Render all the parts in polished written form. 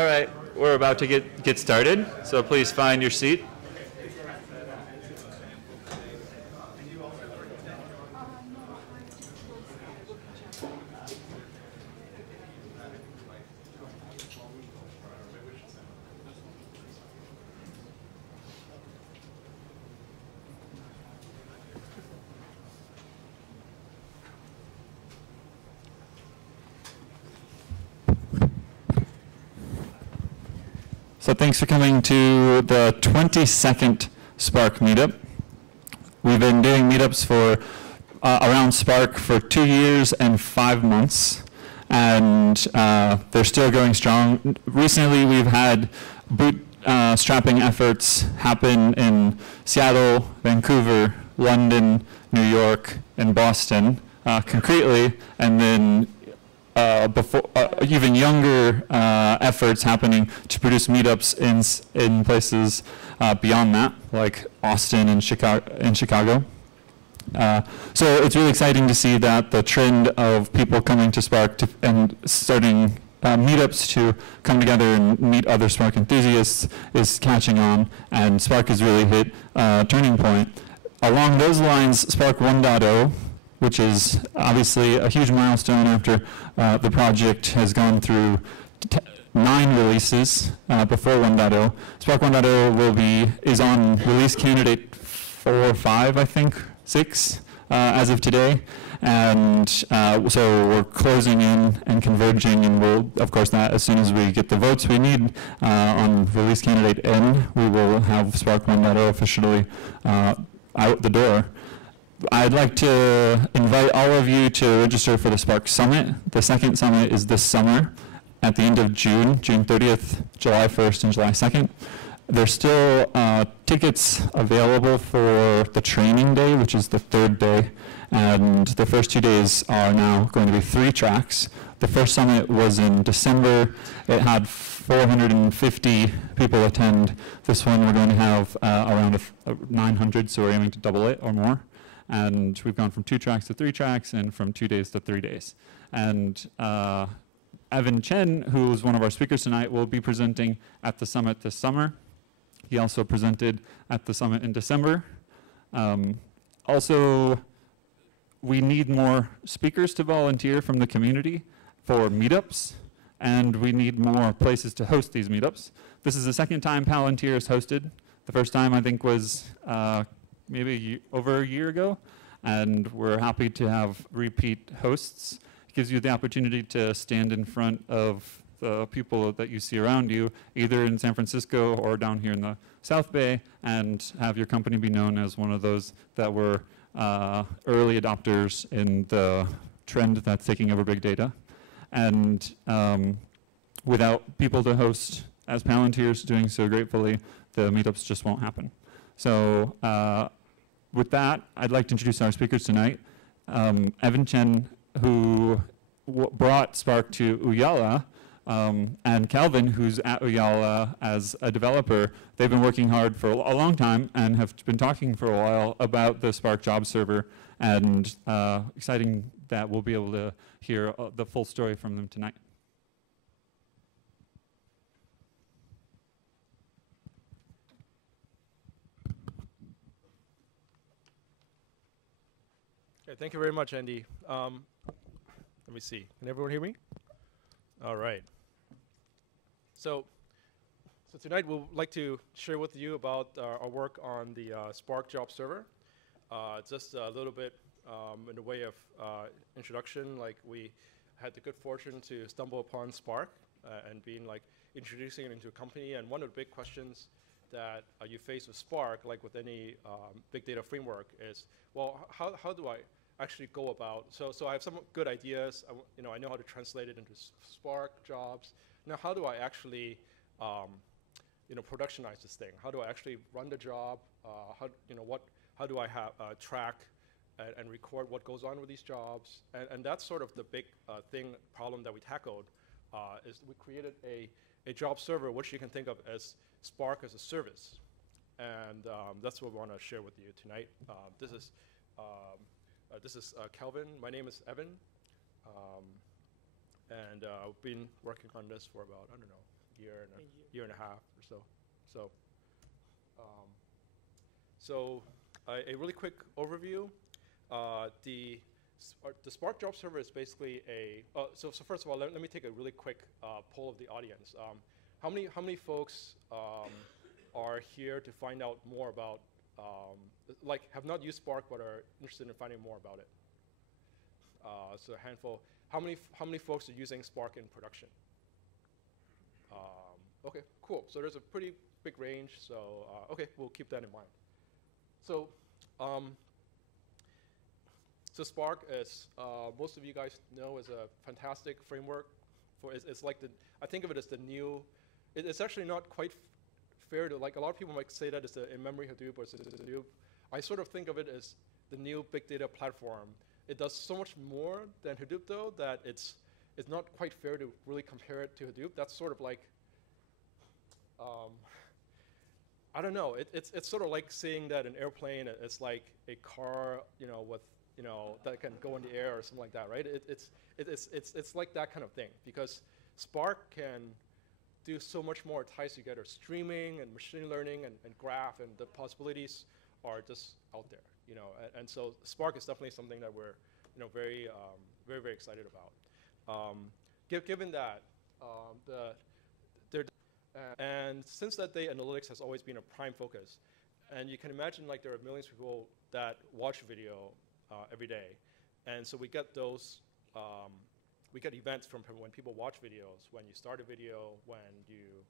All right, we're about to get started, so please find your seat. So thanks for coming to the 22nd Spark Meetup. We've been doing meetups for around Spark for 2 years and 5 months, and they're still going strong. Recently, we've had bootstrapping efforts happen in Seattle, Vancouver, London, New York, and Boston concretely, and then even younger efforts happening to produce meetups in places beyond that, like Austin and Chicago. So it's really exciting to see that the trend of people coming to Spark and starting meetups to come together and meet other Spark enthusiasts is catching on, and Spark has really hit a turning point. Along those lines, Spark 1.0, which is obviously a huge milestone after the project has gone through 9 releases before 1.0. Spark 1.0 is on release candidate 4 or 5, I think, 6 as of today. And so we're closing in and converging, and we'll, of course, that as soon as we get the votes we need on release candidate N, we will have Spark 1.0 officially out the door. I'd like to invite all of you to register for the Spark Summit. The second summit is this summer at the end of June, June 30th, July 1st, and July 2nd. There's still tickets available for the training day, which is the 3rd day, and the first 2 days are now going to be 3 tracks. The first summit was in December. It had 450 people attend. This one we're going to have around 900, so we're aiming to double it or more. And we've gone from 2 tracks to 3 tracks and from 2 days to 3 days. And Evan Chen, who is one of our speakers tonight, will be presenting at the summit this summer. He also presented at the summit in December. Also, we need more speakers to volunteer from the community for meetups, and we need more places to host these meetups. This is the second time Palantir is hosted. The first time, I think, was maybe over a year ago, and we're happy to have repeat hosts. It gives you the opportunity to stand in front of the people that you see around you, either in San Francisco or down here in the South Bay, and have your company be known as one of those that were early adopters in the trend that's taking over big data. And without people to host, as Palantir is doing so gratefully, the meetups just won't happen. So with that, I'd like to introduce our speakers tonight. Evan Chen, who brought Spark to Ooyala, and Calvin, who's at Ooyala as a developer. They've been working hard for a long time and have been talking for a while about the Spark job server, and exciting that we'll be able to hear the full story from them tonight. Okay, thank you very much, Andy. Let me see. Can everyone hear me? All right. So tonight we'd like to share with you about our work on the Spark job server. Just a little bit in the way of introduction. Like, we had the good fortune to stumble upon Spark and being introducing it into a company. And one of the big questions that you face with Spark, like with any big data framework, is, well, how do I actually go about? So I have some good ideas. I know how to translate it into Spark jobs. Now, how do I actually productionize this thing? How do I actually run the job? How do I track and record what goes on with these jobs? And that's sort of the big problem that we tackled. Is we created a job server, which you can think of as Spark as a service. And that's what we want to share with you tonight. This is Kelvin. My name is Evan. And I've been working on this for about, I don't know, year and a half or so. A really quick overview. The Spark job server is basically a. So first of all, let me take a really quick poll of the audience. How many folks are here to find out more about, like have not used Spark but are interested in finding more about it? So a handful. How many folks are using Spark in production? Okay, cool. So there's a pretty big range. So okay, we'll keep that in mind. So Spark, as most of you guys know, is a fantastic framework. It's like I think of it as the new. It's actually not quite fair to, like, a lot of people might say that it's a in-memory Hadoop or it's Hadoop. I sort of think of it as the new big data platform. It does so much more than Hadoop, though, that it's not quite fair to really compare it to Hadoop. That's sort of like, I don't know. It's sort of like saying that an airplane is like a car, with that can go in the air or something like that, right? It's like that kind of thing, because Spark can do so much more. It ties together streaming and machine learning and graph, and the possibilities are just out there, and so Spark is definitely something that we're, very, very excited about. Given that, and since that day, analytics has always been a prime focus, and you can imagine, like, there are millions of people that watch video every day, and so we get those. We get events from when people watch videos, when you start a video, when you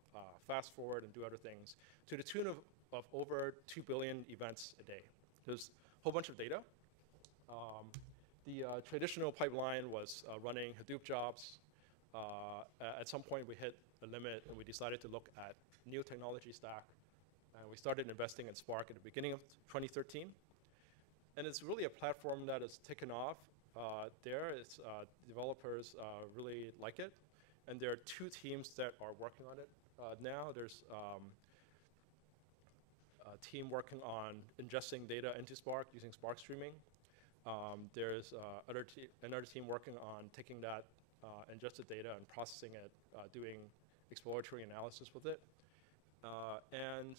fast forward and do other things, to the tune of over 2 billion events a day. There's a whole bunch of data. The traditional pipeline was running Hadoop jobs. At some point, we hit a limit, and we decided to look at new technology stack. And we started investing in Spark at the beginning of 2013. And it's really a platform that has taken off. Developers really like it. And there are 2 teams that are working on it now. There's a team working on ingesting data into Spark using Spark streaming. There's another team working on taking that ingested data and processing it, doing exploratory analysis with it. And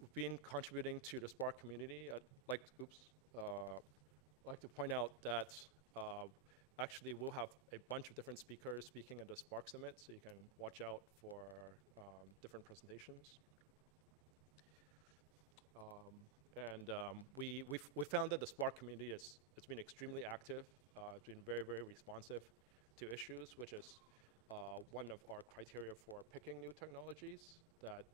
we've been contributing to the Spark community. I'd like to point out that actually we'll have a bunch of different speakers speaking at the Spark Summit, so you can watch out for different presentations. We found that the Spark community has been extremely active. It's been very, very responsive to issues, which is one of our criteria for picking new technologies. That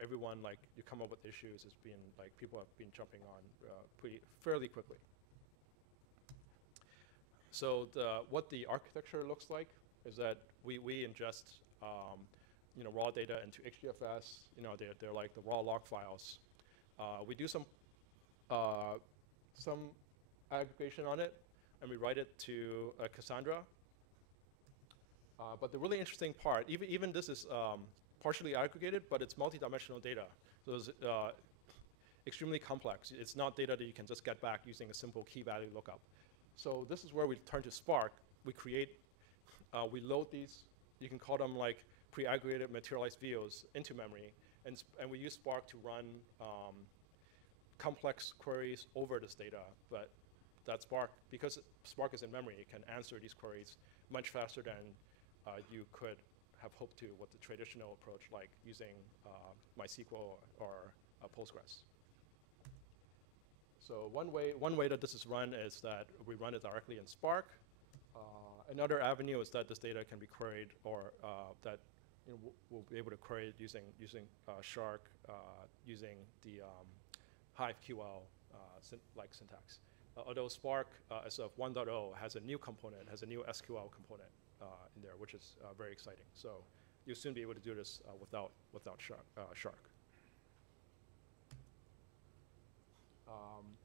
everyone, like, you come up with issues, it's been like people have been jumping on fairly quickly. So what the architecture looks like is that we ingest raw data into HDFS. They're like the raw log files. We do some aggregation on it, and we write it to Cassandra. But the really interesting part, even this is partially aggregated, but it's multidimensional data. So it's extremely complex. It's not data that you can just get back using a simple key value lookup. So this is where we turn to Spark. We load these, you can call them like pre-aggregated materialized views into memory, and we use Spark to run complex queries over this data. But that Spark, because Spark is in memory, it can answer these queries much faster than you could have hoped to with the traditional approach, like using MySQL or Postgres. So one way that this is run is that we run it directly in Spark. Another avenue is that this data can be queried, or that we'll be able to query it using Shark, using the HiveQL like syntax. Although Spark, as of 1.0, has a new component, has a new SQL component in there, which is very exciting. So you'll soon be able to do this without Shark.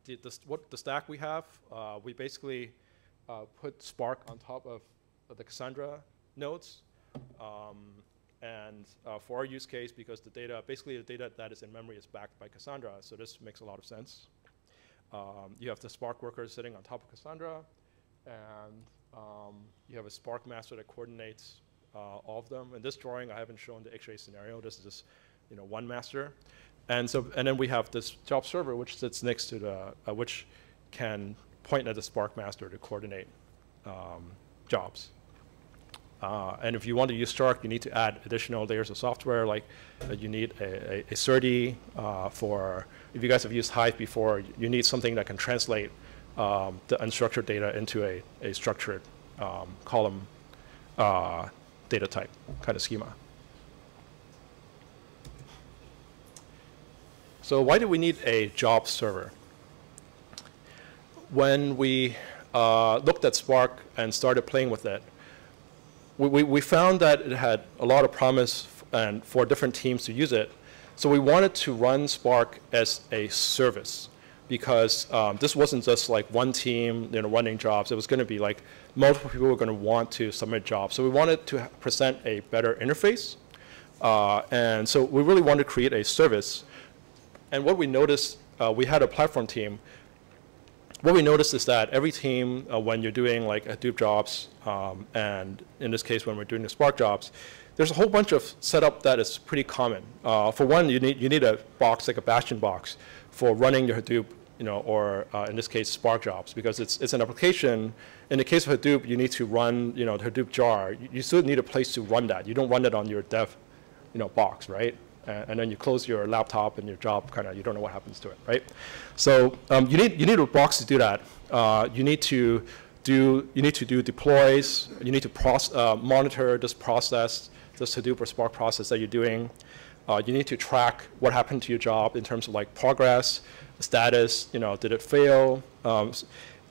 The stack we have, we basically put Spark on top of the Cassandra nodes. And for our use case, because the data that is in memory is backed by Cassandra, so this makes a lot of sense. You have the Spark workers sitting on top of Cassandra, and You have a Spark master that coordinates all of them. In this drawing, I haven't shown the X-ray scenario. This is just one master. And then we have this job server, which sits next to the, which can point at the Spark master to coordinate jobs. And if you want to use Spark, you need to add additional layers of software, like you need a SERDI for, if you guys have used Hive before, you need something that can translate the unstructured data into a structured column data type kind of schema. So why do we need a job server? When we looked at Spark and started playing with it, we found that it had a lot of promise and for different teams to use it. So we wanted to run Spark as a service, because this wasn't just like one team running jobs. It was going to be like multiple people were going to want to submit jobs. So we wanted to present a better interface. And so we really wanted to create a service. And what we noticed, we had a platform team. What we noticed is that every team, when you're doing like Hadoop jobs, and in this case, when we're doing the Spark jobs, there's a whole bunch of setup that is pretty common. For one, you need a box, like a Bastion box, for running your Hadoop, or in this case, Spark jobs, because it's an application. In the case of Hadoop, you need to run, the Hadoop jar. You still need a place to run that. You don't run it on your dev, box, right? And then you close your laptop and your job you don't know what happens to it, right? So you need a box to do that. You need to do deploys. You need to monitor this process, this Hadoop or Spark process that you're doing. You need to track what happened to your job in terms of like progress, status. Did it fail?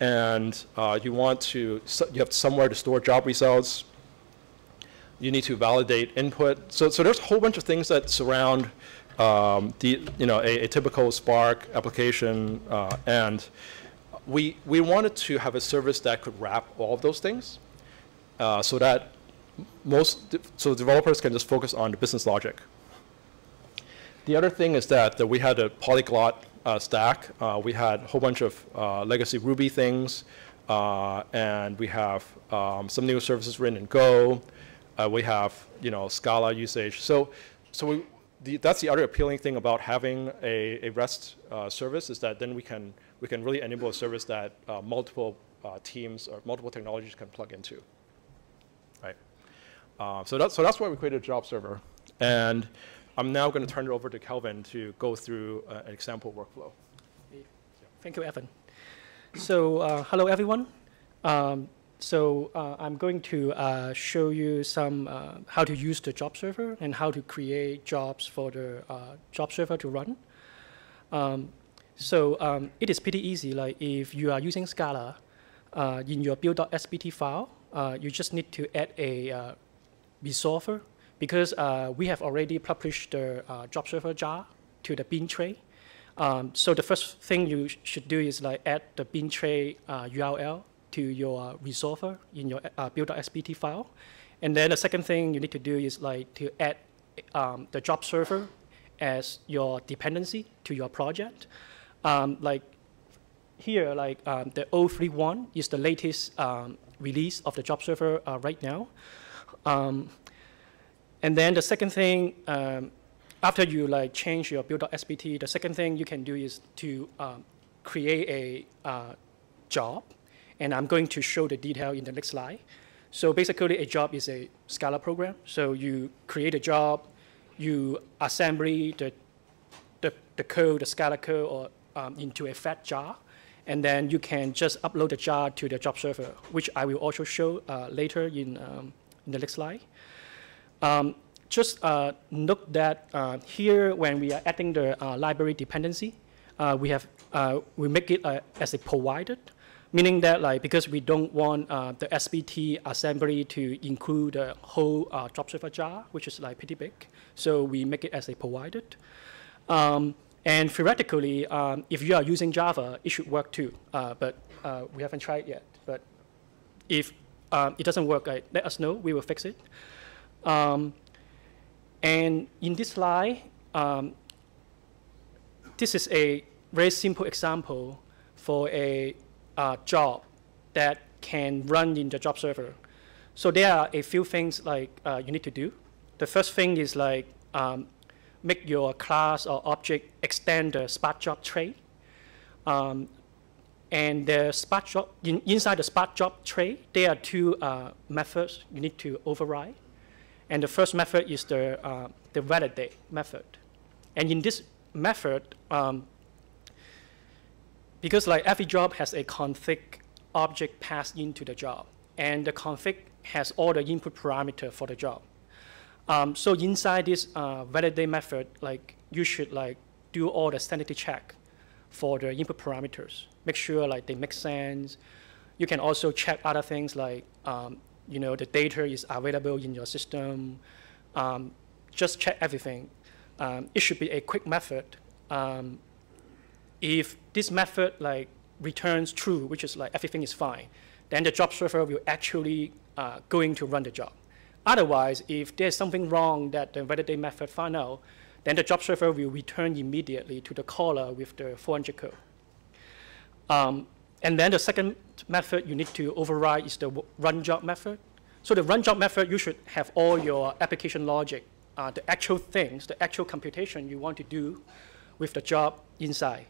And you have somewhere to store job results. You need to validate input. So there's a whole bunch of things that surround a typical Spark application, and we wanted to have a service that could wrap all of those things, so that developers can just focus on the business logic. The other thing is that we had a polyglot stack. We had a whole bunch of legacy Ruby things, and we have some new services written in Go. We have Scala usage. So that's the other appealing thing about having a REST service, is that then we can really enable a service that multiple teams or multiple technologies can plug into, right? So that's why we created a job server. And I'm now going to turn it over to Kelvin to go through an example workflow. Thank you, Evan. So hello, everyone. I'm going to show you some how to use the job server and how to create jobs for the job server to run. It is pretty easy. Like if you are using Scala in your build.sbt file, you just need to add a resolver, because we have already published the job server jar to the bin tray. So the first thing you should do is like add the bin tray URL to your resolver in your build.sbt file. And then the second thing you need to do is like to add the job server as your dependency to your project. Like here, like the 031 is the latest release of the job server right now. And then the second thing, after you like change your build.sbt, the second thing you can do is to create a job. And I'm going to show the detail in the next slide. So basically, a job is a Scala program. So you create a job, you assembly the code, the Scala code, or into a fat jar. And then you can just upload the jar to the job server, which I will also show later in the next slide. Just note that here, when we are adding the library dependency, we make it as a provided, meaning that like because we don't want the SBT assembly to include the whole job server jar, which is like pretty big, so we make it as a provided. And theoretically, if you are using Java, it should work too, but we haven't tried yet. But if it doesn't work, let us know, we will fix it. And in this slide, this is a very simple example for a job that can run in the job server. So there are a few things like you need to do. The first thing is like make your class or object extend the Spark job tray. And the Spark job, inside the Spark job tray, there are two methods you need to override. And the first method is the validate method. And in this method, because like every job has a config object passed into the job, and the config has all the input parameter for the job. So inside this validate method, like you should like do all the sanity check for the input parameters. Make sure like they make sense. You can also check other things like you know, the data is available in your system. Just check everything. It should be a quick method. If this method like returns true, which is like everything is fine, then the job server will actually going to run the job. Otherwise, if there's something wrong that the validate method found out, then the job server will return immediately to the caller with the 400 code. And then the second method you need to override is the run job method. So the run job method, you should have all your application logic, the actual things, the actual computation you want to do with the job inside.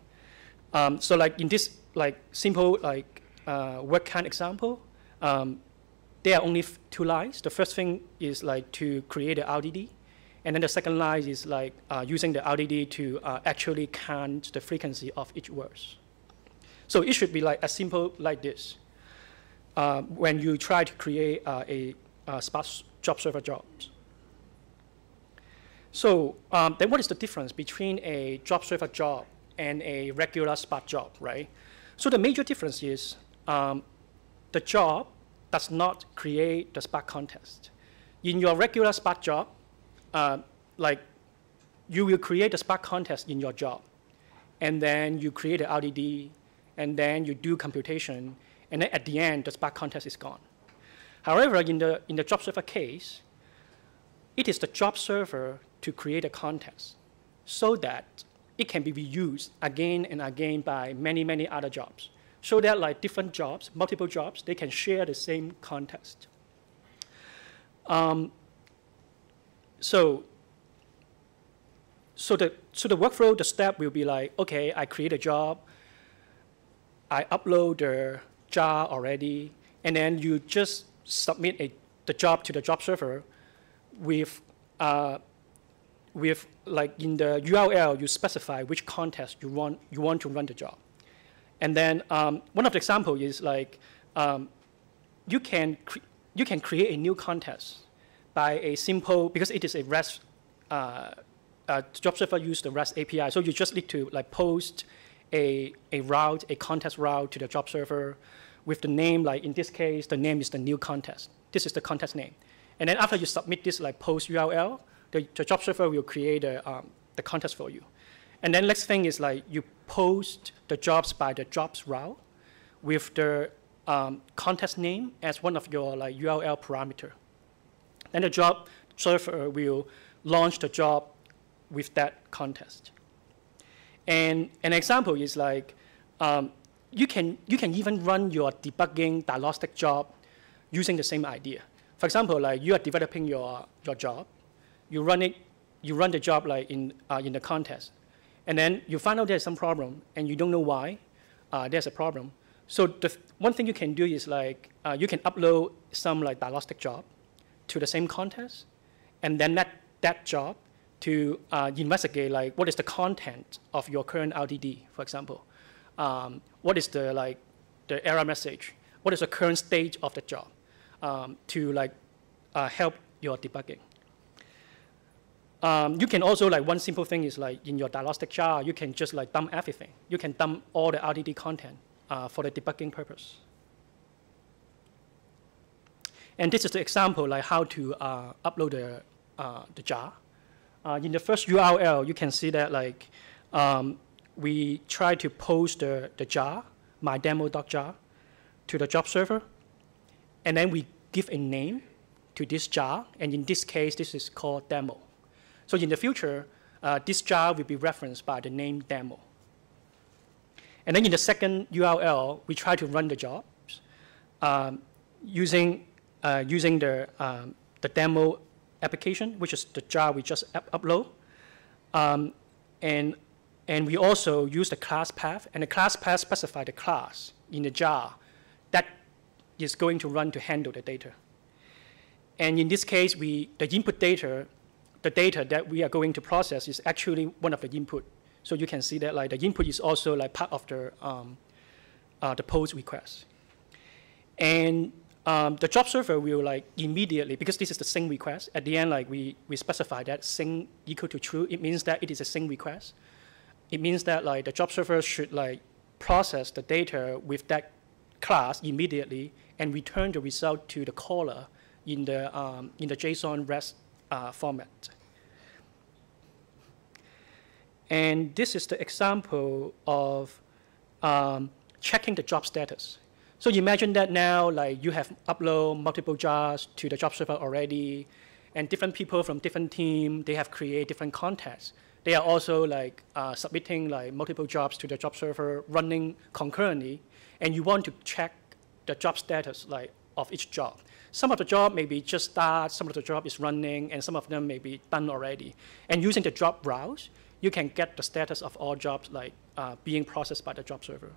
So like in this like simple like work kind example, there are only two lines. The first thing is like to create the RDD. And then the second line is like using the RDD to actually count the frequency of each verse. So it should be like as simple like this when you try to create a Spark job server jobs. So then what is the difference between a job server job and a regular Spark job, right? So the major difference is the job does not create the Spark context. In your regular Spark job, like you will create the Spark context in your job, and then you create the RDD, and then you do computation, and then at the end, the Spark context is gone. However, in the job server case, it is the job server to create a context so that it can be reused again and again by many, many other jobs. So that like different jobs, multiple jobs, they can share the same context. So the workflow, the step will be like, okay, I create a job, I upload the jar already, and then you just submit the job to the job server with like in the URL, you specify which context you want to run the job. And then one of the examples is like you can create a new context by a simple, because it is a REST, job server use the REST API, so you just need to like post a route, a context route to the job server with the name, like in this case, the name is the new context. This is the context name. And then after you submit this like post URL, the job server will create the context for you. And then next thing is like you post the jobs by the jobs route with the context name as one of your like URL parameter. Then the job server will launch the job with that context. And an example is like you can even run your debugging diagnostic job using the same idea. For example, like you are developing your job, you run the job like in the context, and then you find out there's some problem and you don't know why there's a problem. So the one thing you can do is like you can upload some like diagnostic job to the same context, and then that job to investigate like what is the content of your current RDD, for example. What is the error message? What is the current state of the job to like help your debugging? You can also like one simple thing is like in your diagnostic jar, you can just like dump everything. You can dump all the RDD content for the debugging purpose. And this is the example like how to upload the jar. In the first URL, you can see that like we try to post the jar, my demo.jar, to the job server, and then we give a name to this jar, and in this case, this is called demo. So in the future, this jar will be referenced by the name demo. And then in the second URL, we try to run the jobs. using the demo application, which is the jar we just upload. And we also use the class path, and the class path specifies the class in the jar that is going to run to handle the data. And in this case, the input data, the data that we are going to process is actually one of the input. So you can see that like the input is also like part of the post request. And the job server will like immediately, because this is the sync request, at the end like we specify that sync equal to true. It means that it is a sync request. It means that like the job server should like process the data with that class immediately and return the result to the caller in the JSON REST format. And this is the example of checking the job status. So imagine that now, like you have uploaded multiple jobs to the job server already, and different people from different teams, they have created different contexts. They are also like submitting like multiple jobs to the job server running concurrently, and you want to check the job status like of each job. Some of the job maybe just start, some of the job is running, and some of them may be done already. And using the job browse, you can get the status of all jobs like being processed by the job server.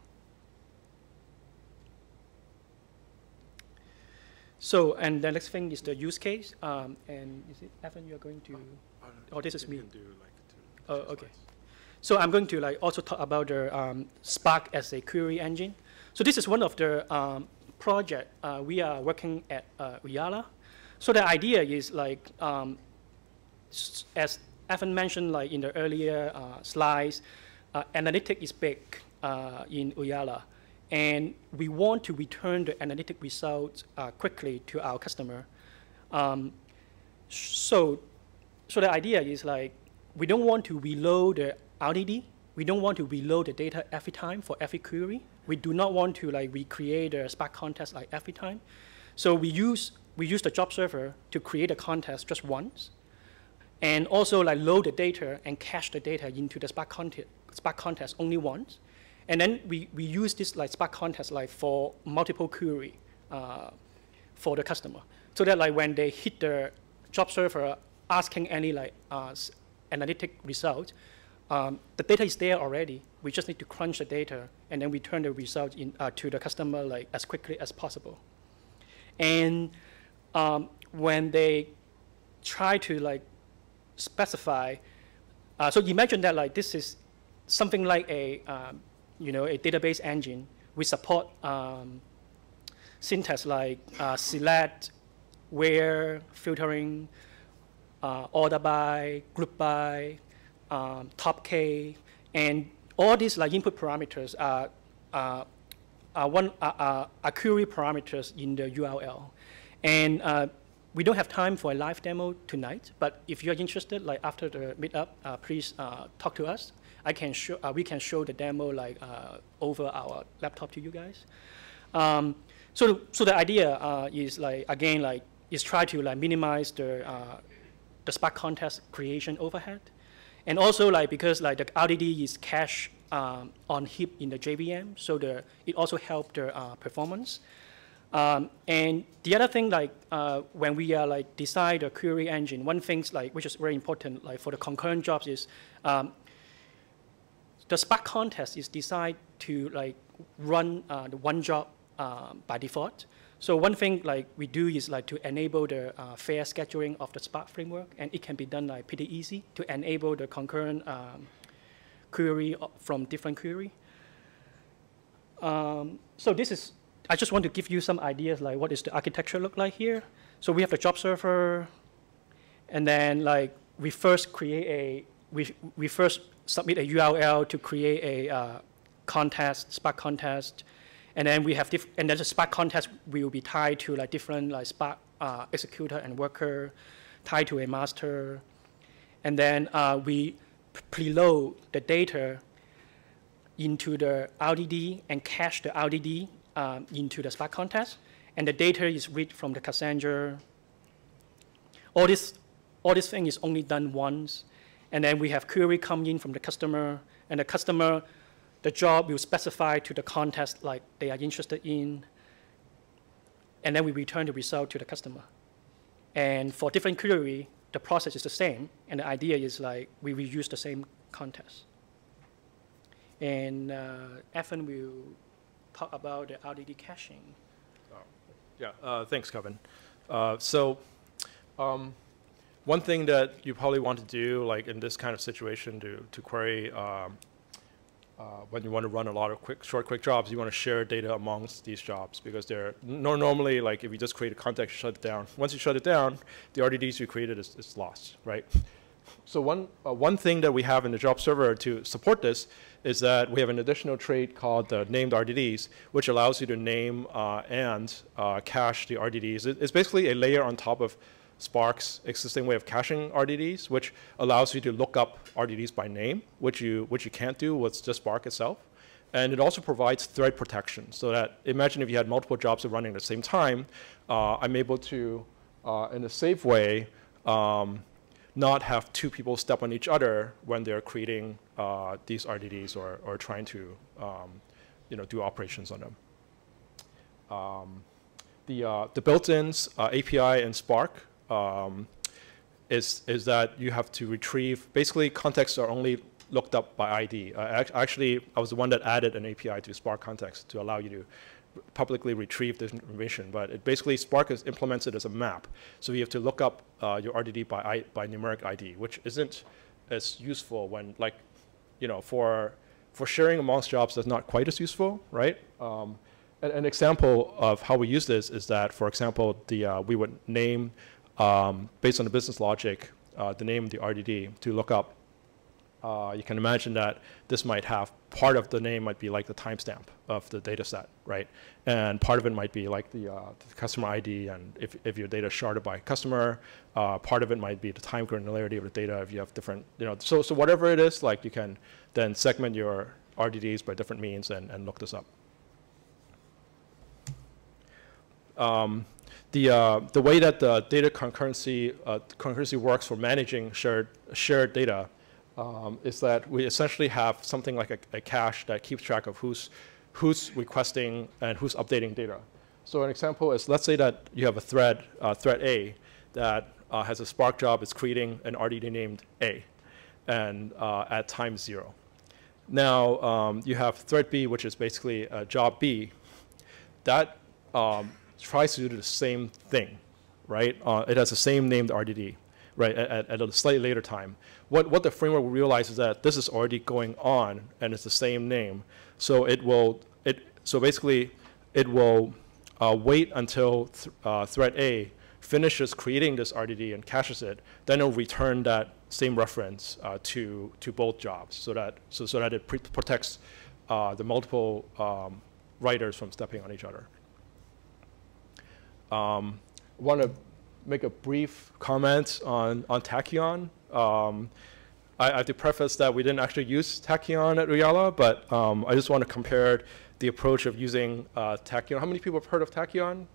So, and the next thing is the use case. And is it Evan? You're going to? Oh, this is me. Oh, okay. So I'm going to like also talk about the Spark as a query engine. So this is one of the project we are working at Ooyala. So the idea is like, as Evan mentioned, like in the earlier slides, analytics is big in Ooyala. And we want to return the analytic results quickly to our customer. So the idea is like, we don't want to reload the RDD. We don't want to reload the data every time for every query. We do not want to like recreate the Spark context like every time. So we use the job server to create a context just once, and also like load the data and cache the data into the Spark context only once. And then we use this like Spark context like for multiple query for the customer, so that like when they hit the job server asking any like analytic result, the data is there already. We just need to crunch the data and then return the result in, to the customer like as quickly as possible. And when they try to like specify, so imagine that like this is something like a a database engine. We support syntax like select, where, filtering, order by, group by, top K, and all these like input parameters are query parameters in the URL. And we don't have time for a live demo tonight, but if you're interested, like after the meetup, please talk to us. We can show the demo like over our laptop to you guys. So the idea is like again like is try to like minimize the Spark context creation overhead, and also like because like the RDD is cached on heap in the JVM, so it also helps the performance. And the other thing like when we are like design the query engine, one thing like which is very important like for the concurrent jobs is the Spark context is designed to like run the one job by default. So one thing like we do is like to enable the fair scheduling of the Spark framework, and it can be done like pretty easy to enable the concurrent query from different query. So this is, I just want to give you some ideas like what does the architecture look like here. So we have the job server, and then like we first create we first submit a URL to create a contest, Spark contest, and then we have and then the Spark contest will be tied to like different like Spark executor and worker, tied to a master, and then we preload the data into the RDD and cache the RDD into the Spark contest, and the data is read from the Cassandra. All this thing is only done once. And then we have query come in from the customer, and the customer, the job will specify to the contest like they are interested in. and then we return the result to the customer. And for different query, the process is the same, and the idea is like we reuse the same context. And Evan will talk about the RDD caching. Yeah, thanks, Kevin. One thing that you probably want to do, like in this kind of situation, to query when you want to run a lot of short, quick jobs, you want to share data amongst these jobs because they're normally like if you just create a context, shut it down. Once you shut it down, the RDDs you created is lost, right? So one thing that we have in the job server to support this is that we have an additional trait called named RDDs, which allows you to name and cache the RDDs. It's basically a layer on top of Spark's existing way of caching RDDs, which allows you to look up RDDs by name, which you can't do with just Spark itself. And it also provides thread protection, so that imagine if you had multiple jobs running at the same time, I'm able to, in a safe way, not have two people step on each other when they're creating these RDDs or trying to do operations on them. The built-ins API in Spark is that you have to retrieve, basically contexts are only looked up by ID. Actually, I was the one that added an API to Spark context to allow you to publicly retrieve this information, but it basically Spark implements it as a map. So you have to look up your RDD by numeric ID, which isn't as useful when for sharing amongst jobs that's not quite as useful, right? An example of how we use this is that, for example, we would name, based on the business logic, the name of the RDD to look up. You can imagine that this might have, part of the name might be like the timestamp of the data set, right? And part of it might be like the customer ID, and if your data is sharded by customer, part of it might be the time granularity of the data if you have different, so whatever it is, like you can then segment your RDDs by different means and look this up. The way that the data concurrency works for managing shared data is that we essentially have something like a cache that keeps track of who's requesting and who's updating data. So an example is, let's say that you have a thread A that has a Spark job, it's creating an RDD named A, and at time 0. Now you have thread B, which is basically job B, that tries to do the same thing, right? It has the same named RDD, right, at a slightly later time. What the framework will realize is that this is already going on and it's the same name. So basically it will wait until thread A finishes creating this RDD and caches it, then it'll return that same reference to both jobs so that it protects the multiple writers from stepping on each other. I want to make a brief comment on Tachyon. I have to preface that we didn't actually use Tachyon at Ooyala, but I just want to compare the approach of using Tachyon. How many people have heard of Tachyon?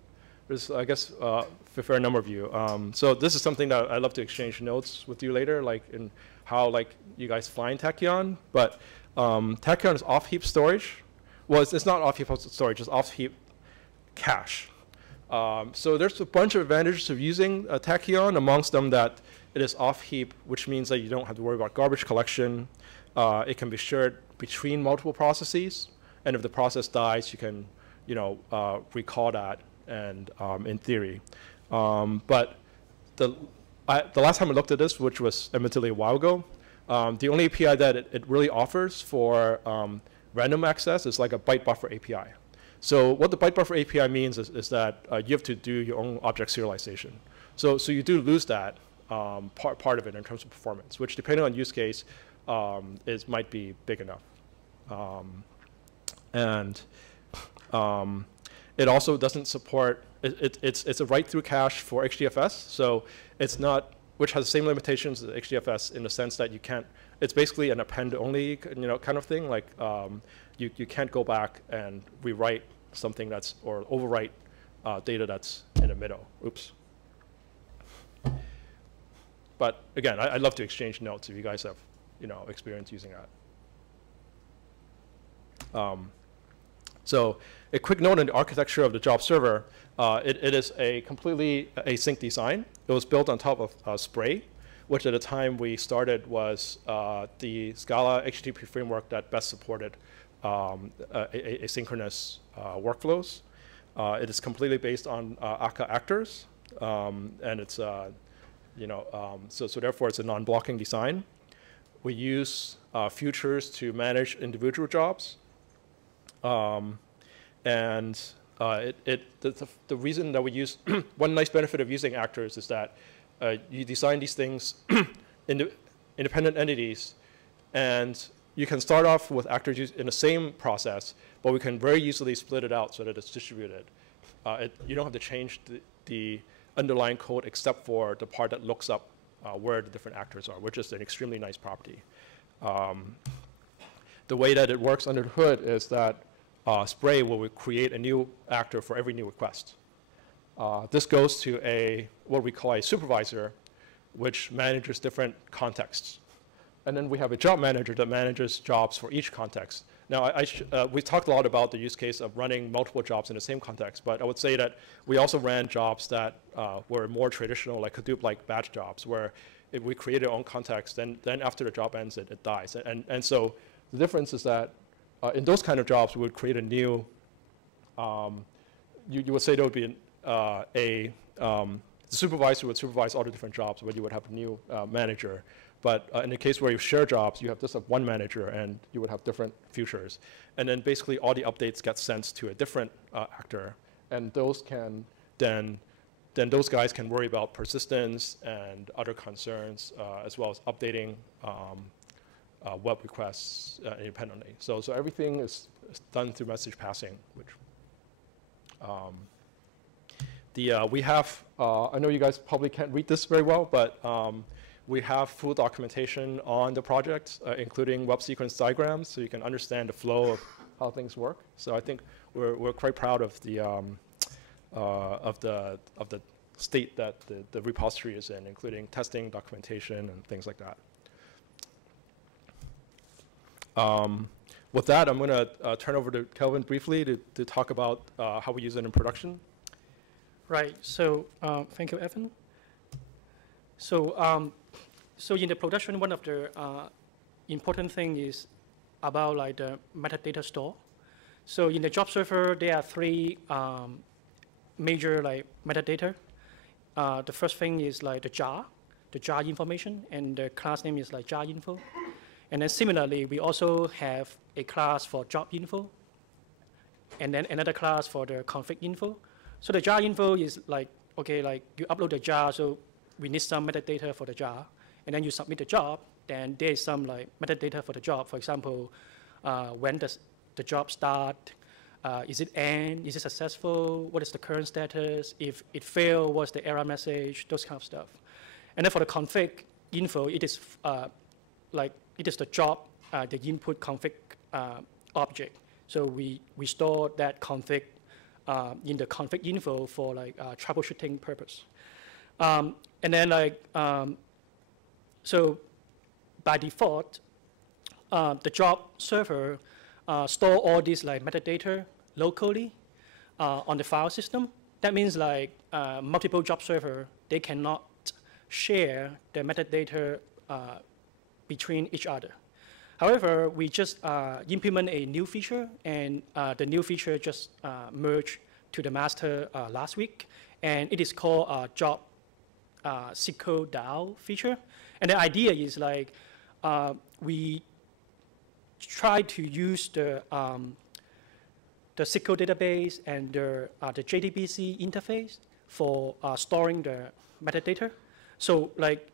There's, I guess, a fair number of you. So this is something that I'd love to exchange notes with you later, like in how you guys find Tachyon. But Tachyon is off-heap storage. Well, it's not off-heap storage, it's off-heap cache. So there's a bunch of advantages of using Tachyon, amongst them that it is off-heap, which means that you don't have to worry about garbage collection. It can be shared between multiple processes, and if the process dies, you can, recall that, and in theory. But the last time I looked at this, which was admittedly a while ago, the only API that it really offers for random access is like a byte buffer API. So what the byte buffer API means is that you have to do your own object serialization. So you do lose that part of it in terms of performance, which depending on use case might be big enough. It also doesn't support, it's a write-through cache for HDFS, so it's not, which has the same limitations as HDFS in the sense that you can't, it's basically an append-only kind of thing, like you can't go back and rewrite something or overwrite data that's in the middle. Oops. But again, I'd love to exchange notes if you guys have, experience using that. So a quick note on the architecture of the job server. It is a completely async design. It was built on top of Spray, which at the time we started was the Scala HTTP framework that best supported asynchronous workflows. It is completely based on Akka actors, and it's so therefore it's a non-blocking design. We use futures to manage individual jobs, and the reason that we use one nice benefit of using actors is that you design these things independent entities, and you can start off with actors in the same process, but we can very easily split it out so that it's distributed. You don't have to change the underlying code except for the part that looks up where the different actors are, which is an extremely nice property. The way that it works under the hood is that Spray will create a new actor for every new request. This goes to what we call a supervisor, which manages different contexts. And then we have a job manager that manages jobs for each context. Now, we talked a lot about the use case of running multiple jobs in the same context, but I would say that we also ran jobs that were more traditional, like Hadoop-like batch jobs, where if we create our own context, then after the job ends, it dies. And so the difference is that in those kind of jobs, we would create a new, you would say there would be the supervisor would supervise all the different jobs, where you would have a new manager. But in the case where you share jobs, you have just one manager, and you would have different futures. And then basically all the updates get sent to a different actor, and those can then those guys can worry about persistence and other concerns, as well as updating web requests independently. So everything is done through message passing, which we have. I know you guys probably can't read this very well, but we have full documentation on the project, including web sequence diagrams, so you can understand the flow of how things work. So I think we're quite proud of the state that the repository is in, including testing, documentation, and things like that. With that, I'm going to turn over to Kelvin briefly to talk about how we use it in production. Right. So thank you, Evan. So in the production, one of the important thing is about like the metadata store. So in the job server, there are three major like metadata. The first thing is like the jar information, and the class name is like jar info. And then similarly, we also have a class for job info, and then another class for the config info. So the jar info is like, okay, like you upload the jar, so we need some metadata for the jar, and then you submit the job, then there is some like metadata for the job. For example, when does the job start? Is it end? Is it successful? What is the current status? If it failed, what's the error message? Those kind of stuff. And then for the config info, it is it is the job, the input config object. So we store that config in the config info for like troubleshooting purpose. And then so by default, the job server store all these like metadata locally on the file system. That means like multiple job server, they cannot share the metadata between each other. However, we just implement a new feature, and the new feature just merged to the master last week, and it is called job SQL DAO feature. And the idea is like we try to use the SQL database and the JDBC interface for storing the metadata. So like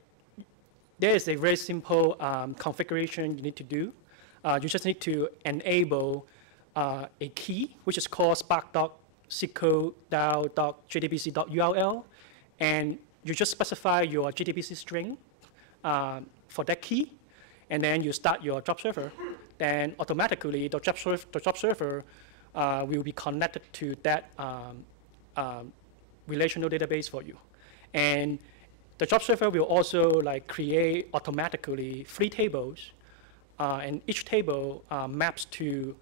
there is a very simple configuration you need to do. You just need to enable a key, which is called spark.sql.jdbc.url, and you just specify your JDBC string for that key, and then you start your job server. Then automatically the job server will be connected to that relational database for you. And the job server will also like create automatically 3 tables, and each table maps to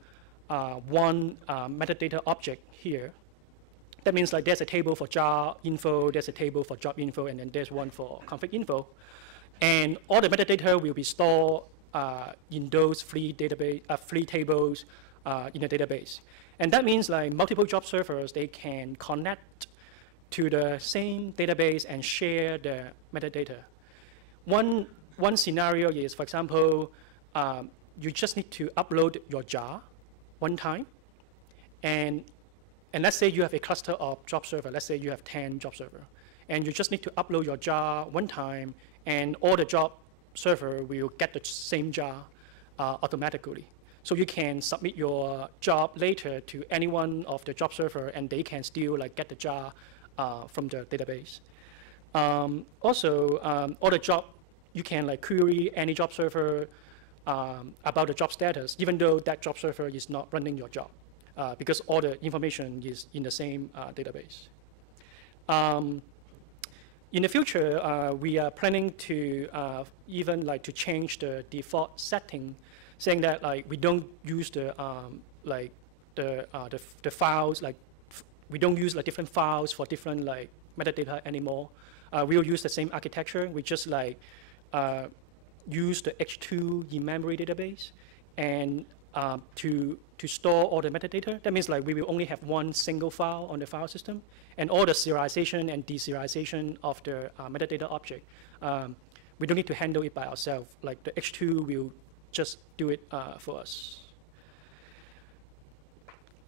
one metadata object here. That means like there's a table for jar info, there's a table for job info, and then there's one for config info. And all the metadata will be stored in those three tables in the database. And that means like multiple job servers, they can connect to the same database and share the metadata. One scenario is, for example, you just need to upload your jar one time. And let's say you have a cluster of job server. Let's say you have 10 job server. And you just need to upload your jar one time, and all the job server will get the same jar automatically. So you can submit your job later to any one of the job server, and they can still like get the jar from the database. Also, all the job, you can like query any job server about the job status, even though that job server is not running your job, because all the information is in the same database. In the future, we are planning to even like to change the default setting, saying that like we don't use the files, like we don't use like different files for different like metadata anymore. We'll use the same architecture. We just like use the H2 in-memory database and to store all the metadata. That means like we will only have one single file on the file system, and all the serialization and deserialization of the metadata object, we don't need to handle it by ourselves. Like the H2 will just do it for us.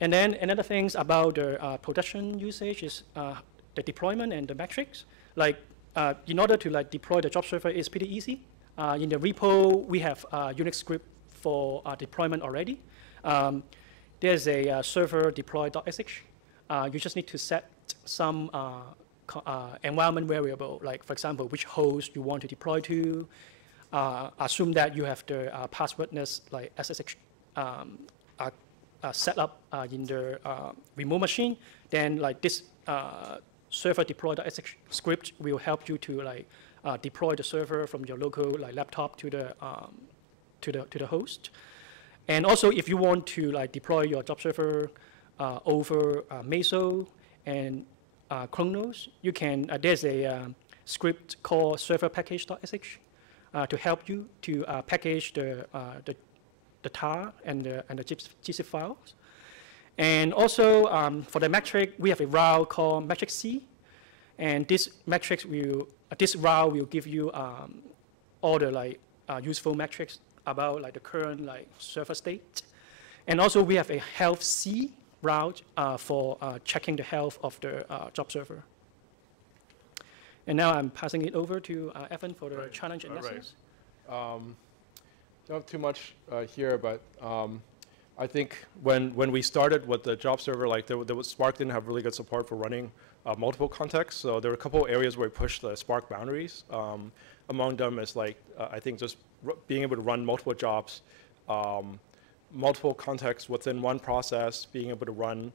And then another things about the production usage is the deployment and the metrics. Like in order to like deploy the job server is pretty easy. In the repo, we have Unix script for deployment already. There's a server deploy.sh. You just need to set some environment variable, like for example, which host you want to deploy to. Assume that you have the passwordless like SSH set up in the remote machine. Then like this server deploy.sh script will help you to like deploy the server from your local like laptop to the host. And also, if you want to like deploy your job server over Meso and Chronos, you can. There's a script called server package.sh to help you to package the tar and the gzip files. And also for the metric, we have a route called metric C, and this metrics will this route will give you all the like useful metrics about like the current like server state. And also we have a health C route for checking the health of the job server. And now I'm passing it over to Evan for the challenge and lessons. Don't have too much here, but I think when we started with the job server, like Spark didn't have really good support for running multiple contexts. So there were a couple areas where we pushed the Spark boundaries. Among them is like, I think just being able to run multiple jobs, multiple contexts within one process, being able to run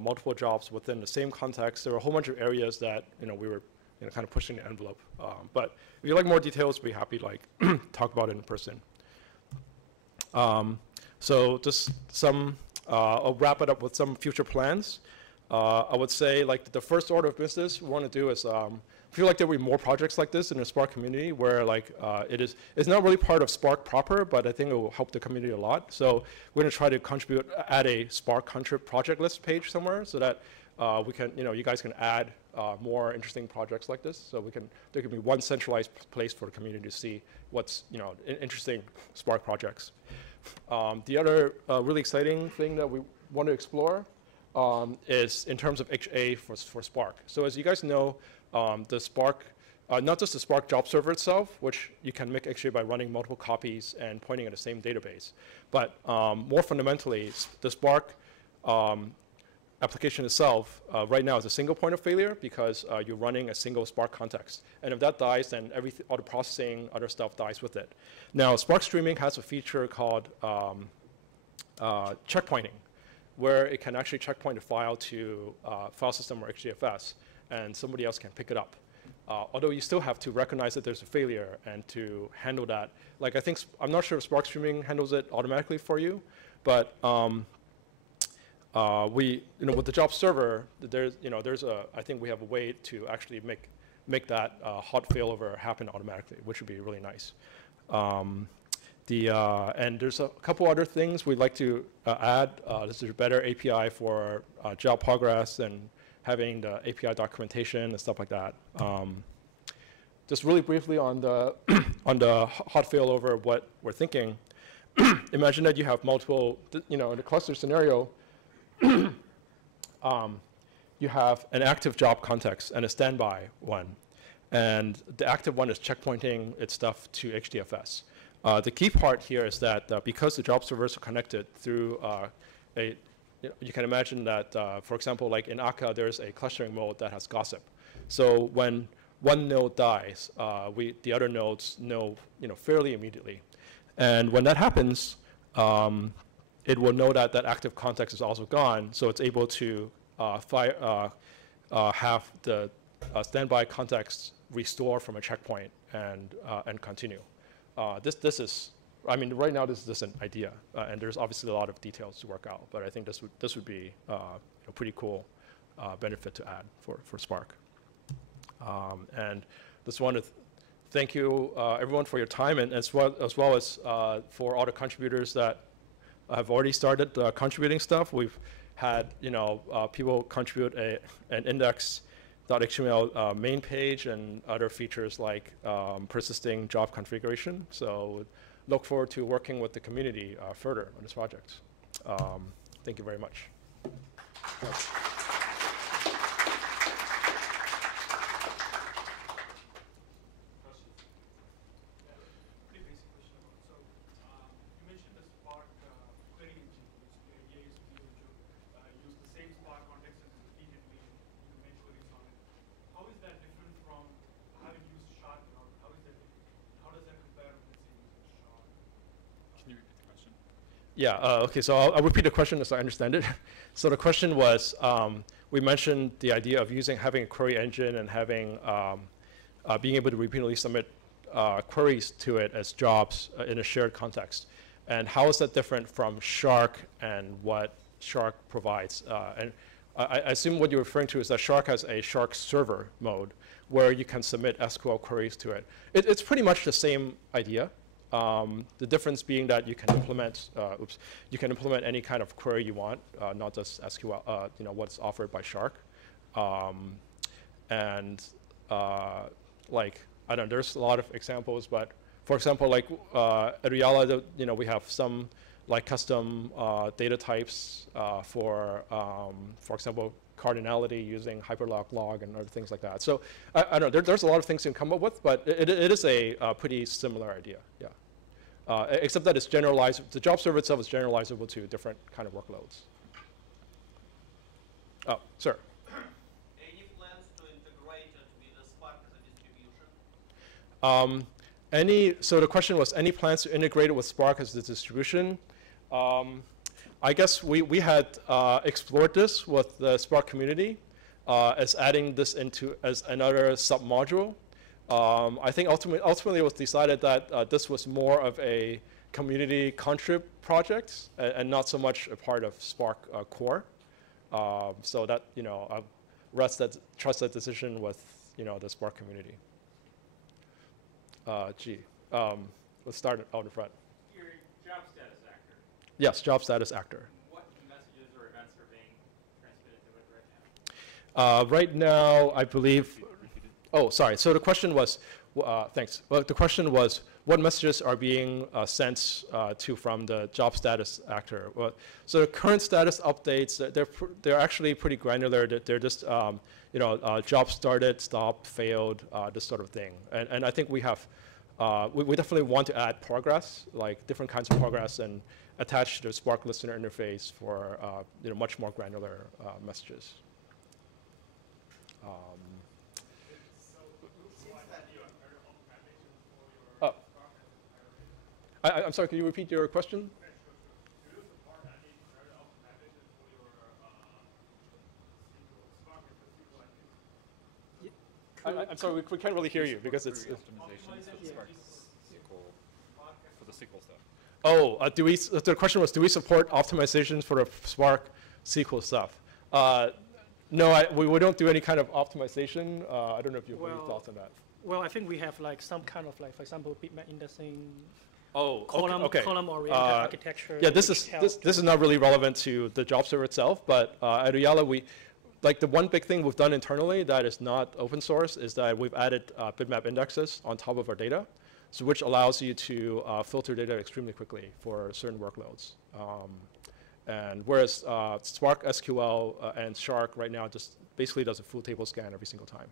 multiple jobs within the same context. There were a whole bunch of areas that we were kind of pushing the envelope. But if you like more details, we'd be happy to like talk about it in person. So just some, I'll wrap it up with some future plans. I would say like the first order of business we want to do is I feel like there will be more projects like this in the Spark community where like it's not really part of Spark proper, but I think it will help the community a lot. So we're going to try to contribute, add a Spark project list page somewhere so that we can, you guys can add more interesting projects like this. So there can be one centralized place for the community to see what's, interesting Spark projects. The other really exciting thing that we want to explore is in terms of HA for Spark. So as you guys know, the Spark, not just the Spark job server itself, which you can make HA by running multiple copies and pointing at the same database, but more fundamentally, the Spark application itself right now is a single point of failure because you're running a single Spark context. And if that dies, then all the processing, other stuff dies with it. Now, Spark Streaming has a feature called checkpointing, where it can actually checkpoint a file to file system or HDFS, and somebody else can pick it up. Although you still have to recognize that there's a failure and to handle that. Like I'm not sure if Spark Streaming handles it automatically for you, but with the job server, I think we have a way to actually make that hot failover happen automatically, which would be really nice. And there's a couple other things we'd like to add. This is a better API for job progress and having the API documentation and stuff like that. Just really briefly on the on the hot failover, what we're thinking. Imagine that you have multiple, in a cluster scenario, you have an active job context and a standby one. And the active one is checkpointing its stuff to HDFS. The key part here is that because the job servers are connected through you can imagine that, for example, like in Akka, there's a clustering mode that has gossip. So when one node dies, the other nodes know fairly immediately. And when that happens, it will know that that active context is also gone, so it's able to have the standby context restore from a checkpoint and continue. This is, right now this is just an idea, and there's obviously a lot of details to work out. But I think this would be a pretty cool benefit to add for Spark. And just want to thank you everyone for your time, and as well as for all the contributors that have already started contributing stuff. We've had people contribute an index.html main page and other features like persisting job configuration. So look forward to working with the community further on this project. Thank you very much. Yeah, okay, so I'll repeat the question as I understand it. So the question was, we mentioned the idea of having a query engine and having, being able to repeatedly submit queries to it as jobs in a shared context. And how is that different from Shark and what Shark provides? And I assume what you're referring to is that Shark has a Shark server mode where you can submit SQL queries to it. It's pretty much the same idea. The difference being that you can implement, any kind of query you want, not just SQL, what's offered by Shark. I don't know, there's a lot of examples, but for example, like at Ooyala, we have some like custom data types for example, cardinality using hyperlog log and other things like that. So I don't know, there's a lot of things you can come up with, but it is a pretty similar idea, yeah. Except that it's generalized, the job server itself is generalizable to different kind of workloads. Oh, sir. Any plans to integrate it with the Spark as a distribution? So the question was, any plans to integrate it with Spark as the distribution? I guess we had explored this with the Spark community as adding this into as another submodule. I think ultimately it was decided that this was more of a community contrib project and not so much a part of Spark core. So that trust that decision with the Spark community. Let's start out in front. Your job status actor. Yes, job status actor. What messages or events are being transmitted to it right now? Right now, I believe. Oh, sorry. So the question was, thanks. Well, the question was, what messages are being sent from the job status actor? Well, so the current status updates, they're actually pretty granular. They're just job started, stopped, failed, this sort of thing. And I think we have, we definitely want to add progress, like different kinds of progress, and attach the Spark listener interface for much more granular messages. I'm sorry, can you repeat your question? I'm sorry, we can't really hear you because it's optimizations for the Spark SQL, for the SQL stuff. Oh, the question was, do we support optimizations for the Spark SQL stuff. No, we don't do any kind of optimization. I don't know if you have any thoughts on that. Well, I think we have like some kind of like, for example, bitmap indexing, Oh, column-oriented architecture. Yeah, this is not really relevant to the job server itself, but at Ooyala, like the one big thing we've done internally that is not open source is that we've added bitmap indexes on top of our data, so which allows you to filter data extremely quickly for certain workloads. And whereas Spark SQL and Shark right now just basically does a full table scan every single time.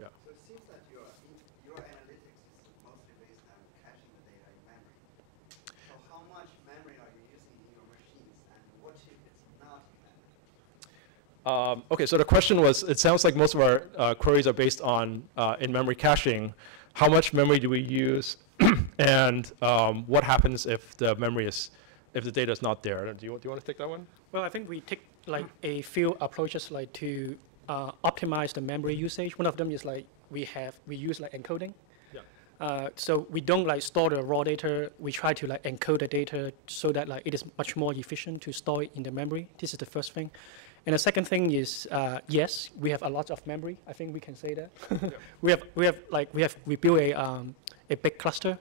Yeah. So it seems that your analytics is mostly based on caching the data in memory. So how much memory are you using in your machines, and what if it's not in memory? Okay, so the question was, it sounds like most of our queries are based on in-memory caching. How much memory do we use, and what happens if the data is not there? Do you want to take that one? Well, I think we take like a few approaches like to optimize the memory usage. One of them is like we use like encoding. Yeah. So we don't like store the raw data. We try to like encode the data so that like it is much more efficient to store it in the memory. This is the first thing. And the second thing is, yes, we have a lot of memory. I think we can say that. Yeah. we built a big cluster,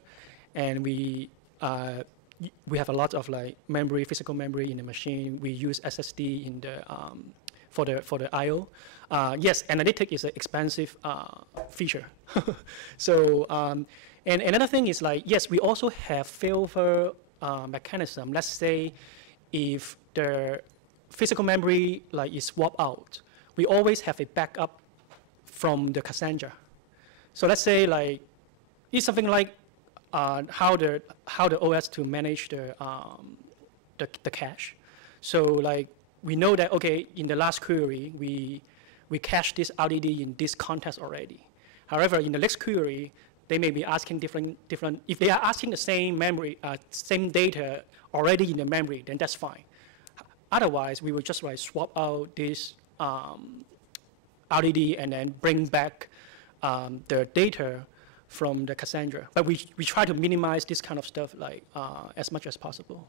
and we have a lot of like memory, physical memory in the machine. We use SSD in the for the I/O. Yes, analytic is an expensive feature. So and another thing is like, yes, we also have failover mechanism. Let's say if the physical memory like is swapped out, we always have a backup from the Cassandra. So let's say like it's something like how the OS to manage the cache. So like we know that okay, in the last query we cached this RDD in this context already. However, in the next query they may be asking different. If they are asking the same memory, same data already in the memory, then that's fine. Otherwise, we will just like swap out this RDD and then bring back the data from the Cassandra. But we try to minimize this kind of stuff like as much as possible.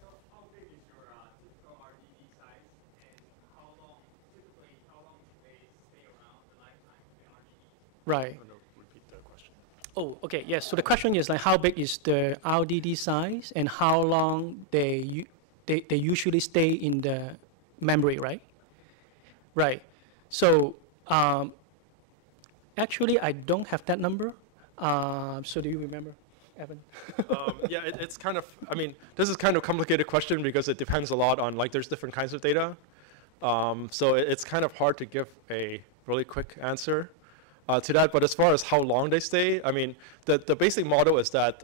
So how big is your typical RDD size, and typically how long do they stay around the lifetime of the RDD? Right. I'm going to repeat the question. Oh, okay, yes. So the question is like how big is the RDD size and how long they usually stay in the memory, right? Right. So actually, I don't have that number. So do you remember, Evan? Yeah, it's kind of, I mean, this is kind of a complicated question because it depends a lot on, like, there's different kinds of data. So it's kind of hard to give a really quick answer to that. But as far as how long they stay, I mean, the basic model is that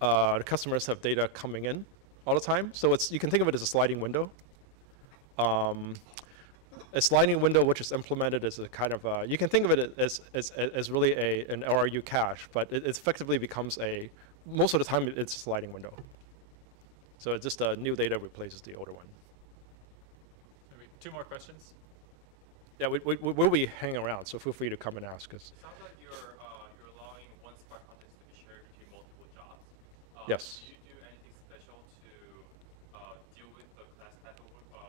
the customers have data coming in all the time. So you can think of it as a sliding window. A sliding window which is implemented as a kind of, you can think of it as really an ORU cache, but it effectively becomes most of the time it's a sliding window. So it's just new data replaces the older one. Maybe 2 more questions. Yeah, we'll be hanging around, so feel free to come and ask us. Sounds like you're allowing one Spark context to be shared between multiple jobs. Yes. Do you do anything special to deal with the class path collisions?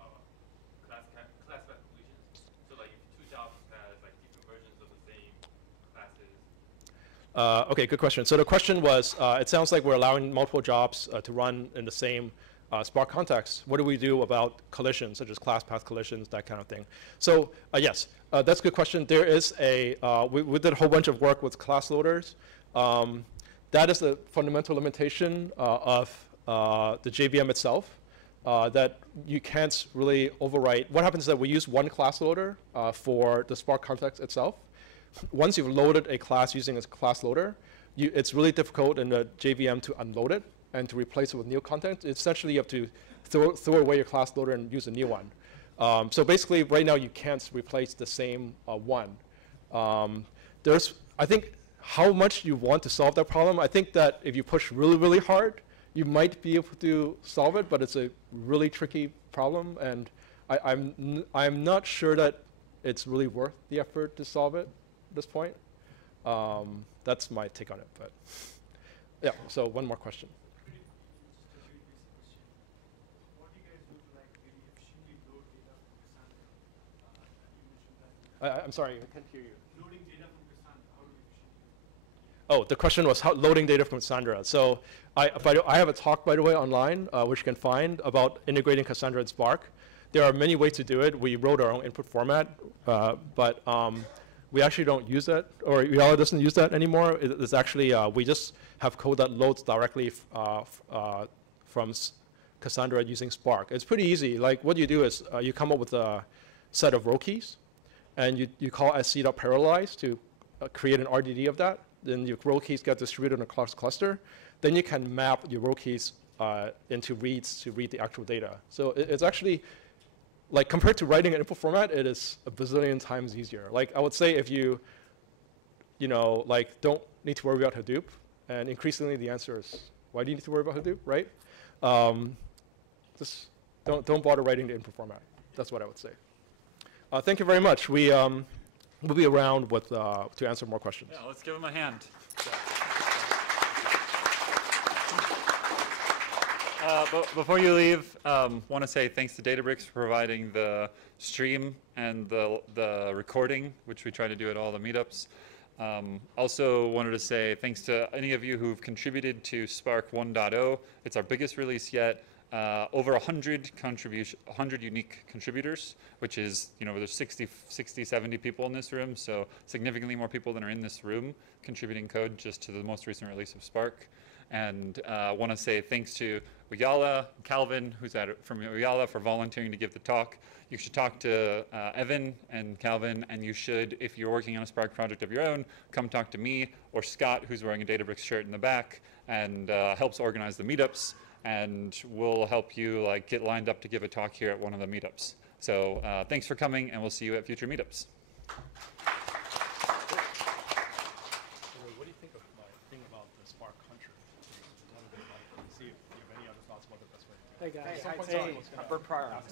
So like if 2 jobs has like different versions of the same classes. Okay, good question. So the question was, it sounds like we're allowing multiple jobs to run in the same Spark context. What do we do about collisions, such as class path collisions, that kind of thing? So yes, that's a good question. There is we did a whole bunch of work with class loaders. That is the fundamental limitation of the JVM itself, that you can't really overwrite. What happens is that we use one class loader for the Spark context itself. Once you've loaded a class using a class loader, it's really difficult in the JVM to unload it and to replace it with new content. Essentially, you have to throw away your class loader and use a new one. So basically, right now, you can't replace the same one. I think, how much you want to solve that problem, I think that if you push really, really hard, you might be able to solve it, but it's a really tricky problem, and I'm not sure that it's really worth the effort to solve it at this point. That's my take on it, but yeah, so one more question. I'm sorry, I can't hear you. Loading data from Cassandra, how do we efficiently? Oh, the question was how loading data from Cassandra. So I have a talk, by the way, online, which you can find about integrating Cassandra and Spark. There are many ways to do it. We wrote our own input format, but we actually don't use that, or Ooyala doesn't use that anymore. It's actually, we just have code that loads directly from Cassandra using Spark. It's pretty easy. Like what you do is you come up with a set of row keys, and you call sc.parallelize to create an RDD of that. Then your row keys get distributed across cluster. Then you can map your row keys into reads to read the actual data. So it's actually, like compared to writing an input format, it is a bazillion times easier. Like I would say if you like don't need to worry about Hadoop, and increasingly the answer is, why do you need to worry about Hadoop, right? Just don't bother writing the input format. That's what I would say. Thank you very much. We'll be around with, to answer more questions. Yeah, let's give him a hand. But before you leave, want to say thanks to Databricks for providing the stream and the recording, which we try to do at all the meetups. Also wanted to say thanks to any of you who've contributed to Spark 1.0. It's our biggest release yet. Over 100 unique contributors, which is, there's 60, 70 people in this room, so significantly more people than are in this room contributing code just to the most recent release of Spark. And want to say thanks to Ooyala, Calvin, who's from Ooyala, for volunteering to give the talk. You should talk to Evan and Calvin, and you should, if you're working on a Spark project of your own, come talk to me or Scott, who's wearing a Databricks shirt in the back and helps organize the meetups. And we'll help you get lined up to give a talk here at one of the meetups. So thanks for coming, and we'll see you at future meetups. What do you think of my thing about the Spark country? See if you have any other thoughts about the best way to do it. Hey guys. Hey, Bert Pryor.